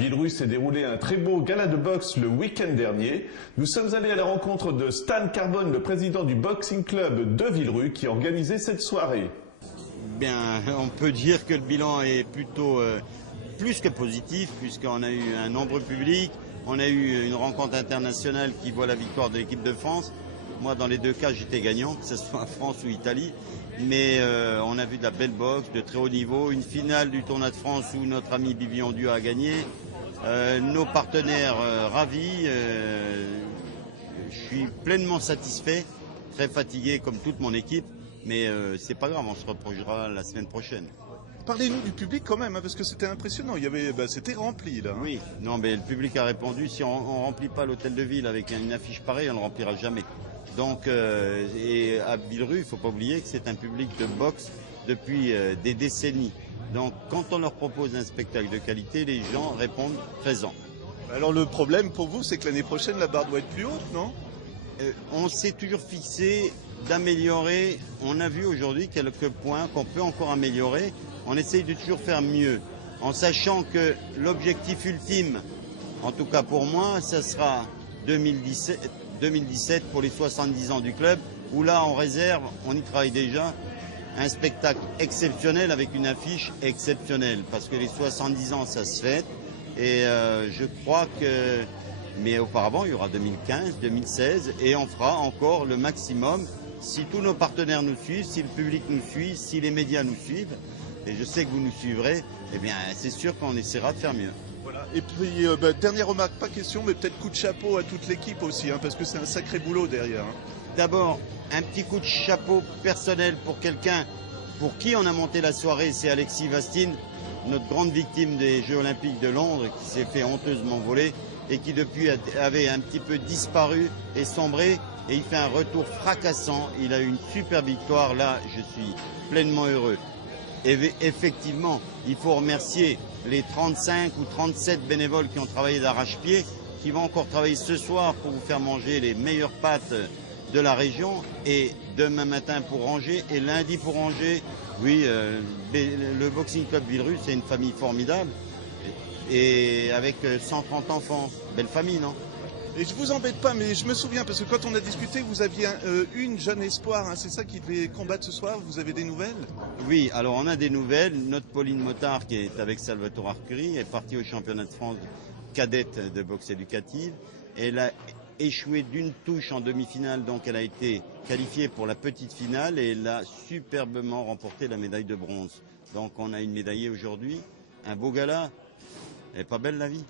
Villerupt s'est déroulé un très beau gala de boxe le week-end dernier. Nous sommes allés à la rencontre de Stan Carbone, le président du Boxing Club de Villerupt, qui organisait cette soirée. Bien, on peut dire que le bilan est plutôt plus que positif, puisqu'on a eu un nombreux public, on a eu une rencontre internationale qui voit la victoire de l'équipe de France. Moi, dans les deux cas, j'étais gagnant, que ce soit France ou Italie. Mais on a vu de la belle boxe, de très haut niveau, une finale du tournoi de France où notre ami Bibian Dieu a gagné. Nos partenaires ravis. Je suis pleinement satisfait, très fatigué comme toute mon équipe. Mais c'est pas grave, on se reprojera la semaine prochaine. Parlez-nous du public quand même, hein, parce que c'était impressionnant. C'était rempli là. Hein. Oui, non, mais le public a répondu. Si on ne remplit pas l'hôtel de ville avec une affiche pareille, on ne le remplira jamais. Donc, et à Villerupt, il ne faut pas oublier que c'est un public de boxe depuis des décennies. Donc, quand on leur propose un spectacle de qualité, les gens répondent présents. Alors le problème pour vous, c'est que l'année prochaine, la barre doit être plus haute, non? On s'est toujours fixé d'améliorer. On a vu aujourd'hui quelques points qu'on peut encore améliorer. On essaye de toujours faire mieux, en sachant que l'objectif ultime, en tout cas pour moi, ça sera 2017 pour les 70 ans du club, où là on réserve, on y travaille déjà, un spectacle exceptionnel avec une affiche exceptionnelle, parce que les 70 ans ça se fête, et je crois que, mais auparavant il y aura 2015, 2016, et on fera encore le maximum, si tous nos partenaires nous suivent, si le public nous suit, si les médias nous suivent, et je sais que vous nous suivrez, eh bien c'est sûr qu'on essaiera de faire mieux. Voilà. Et puis, dernière remarque, pas question, mais peut-être coup de chapeau à toute l'équipe aussi, hein, parce que c'est un sacré boulot derrière. Hein. D'abord, un petit coup de chapeau personnel pour quelqu'un pour qui on a monté la soirée, c'est Alexis Vastine, notre grande victime des Jeux Olympiques de Londres, qui s'est fait honteusement voler et qui depuis avait un petit peu disparu et sombré, et il fait un retour fracassant. Il a eu une super victoire, là je suis pleinement heureux. Et effectivement, il faut remercier les 35 ou 37 bénévoles qui ont travaillé d'arrache-pied, qui vont encore travailler ce soir pour vous faire manger les meilleures pâtes de la région, et demain matin pour Angers, et lundi pour Angers. Oui, le Boxing Club Villerupt, c'est une famille formidable, et avec 130 enfants. Belle famille, non? Et je vous embête pas, mais je me souviens, parce que quand on a discuté, vous aviez une jeune espoir, hein, c'est ça qui devait combattre ce soir, vous avez des nouvelles? Oui, alors on a des nouvelles. Notre Pauline Motard, qui est avec Salvatore Arcuri, est partie au championnat de France cadette de boxe éducative. Elle a échoué d'une touche en demi-finale, donc elle a été qualifiée pour la petite finale et elle a superbement remporté la médaille de bronze. Donc on a une médaillée aujourd'hui, un beau gala. Elle est pas belle la vie?